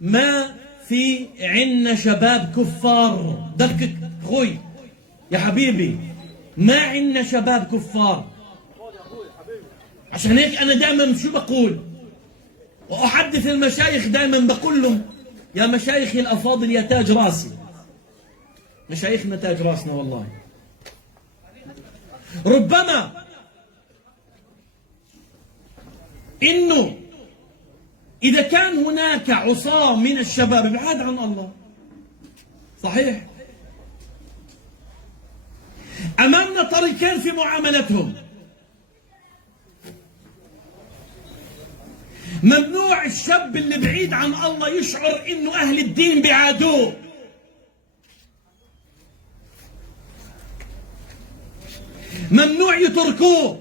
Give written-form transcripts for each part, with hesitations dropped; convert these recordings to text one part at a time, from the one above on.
ما في عنا شباب كفار. دقق اخوي يا حبيبي، ما عنا شباب كفار. عشان هيك انا دائما شو بقول واحدث المشايخ، دائما بقول لهم يا مشايخي الافاضل يا تاج راسي، مشايخنا تاج راسنا والله. ربما انه إذا كان هناك عصاة من الشباب ابعاد عن الله، صحيح، أمامنا طريقين في معاملتهم. ممنوع الشاب اللي بعيد عن الله يشعر إنه أهل الدين بعادوه. ممنوع يتركوه،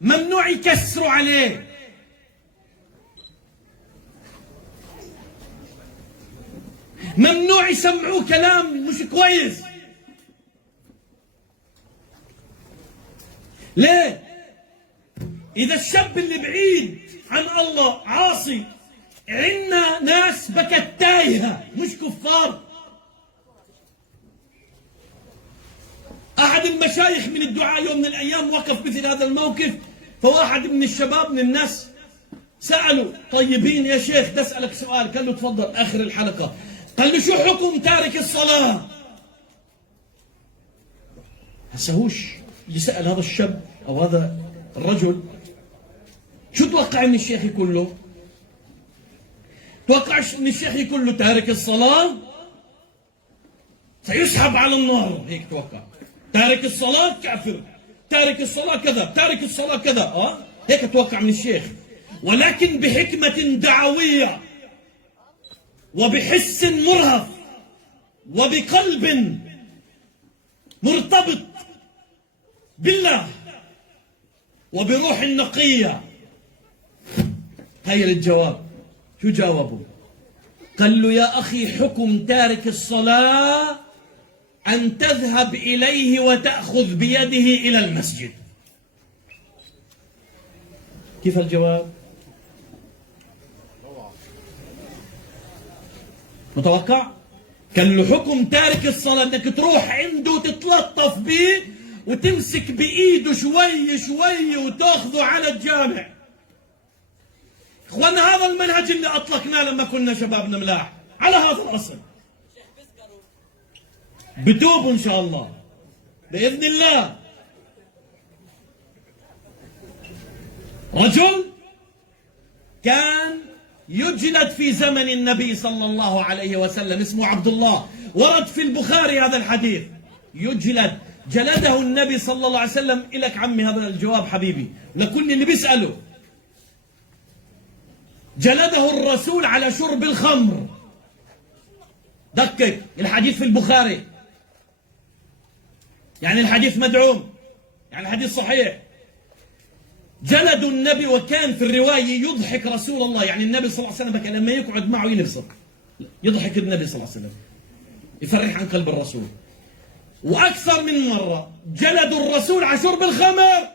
ممنوع يكسروا عليه، ممنوع يسمعوه كلام مش كويس. ليه؟ إذا الشاب اللي بعيد عن الله عاصي، عنا ناس بكت تايهة مش كفار. أحد المشايخ من الدعاء يوم من الأيام وقف مثل هذا الموقف، فواحد من الشباب من الناس سأله طيبين يا شيخ بدي أسألك سؤال. قال له تفضل. آخر الحلقة قال له شو حكم تارك الصلاة؟ هسه هوش اللي سأل هذا الشاب أو هذا الرجل، شو توقع من الشيخ يقول له؟ توقع من الشيخ يقول له تارك الصلاة سيسحب على النار، هيك توقع. تارك الصلاة كافر، تارك الصلاة كذا، تارك الصلاة كذا، هيك توقع من الشيخ. ولكن بحكمة دعوية وبحس مرهف وبقلب مرتبط بالله وبروح نقية، تخيل الجواب شو جاوبوا؟ قال له يا أخي حكم تارك الصلاة أن تذهب إليه وتأخذ بيده إلى المسجد. كيف الجواب؟ متوقع؟ كان له حكم تارك الصلاة انك تروح عنده وتتلطف به وتمسك بايده شوي شوي وتاخذه على الجامع. اخوانا هذا المنهج اللي اطلقناه لما كنا شبابنا ملاح، على هذا الاصل. بتوبوا ان شاء الله باذن الله. رجل كان يجلد في زمن النبي صلى الله عليه وسلم، اسمه عبد الله، ورد في البخاري هذا الحديث. يجلد، جلده النبي صلى الله عليه وسلم. إلك عمي هذا الجواب حبيبي لكل اللي بيسأله. جلده الرسول على شرب الخمر. دقق، الحديث في البخاري، يعني الحديث مدعوم، يعني الحديث صحيح. جلدوا النبي، وكان في الرواية يضحك رسول الله، يعني النبي صلى الله عليه وسلم لما يقعد معه ينبسط، يضحك النبي صلى الله عليه وسلم، يفرح عن قلب الرسول. وأكثر من مرة جلدوا الرسول على شرب الخمر.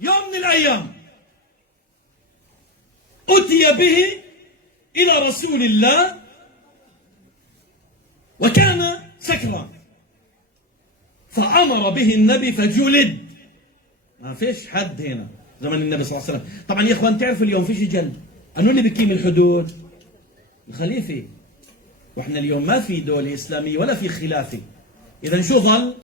يوم من الأيام أتي به إلى رسول الله وكان سكرا، فأمر به النبي فجلد. ما فيش حد هنا زمن النبي صلى الله عليه وسلم. طبعا يا اخوان تعرفوا اليوم فيش جلد، انو اللي بيقيم الحدود؟ الخليفه. واحنا اليوم ما في دولة اسلامية ولا في خلافة. اذا شو ظل؟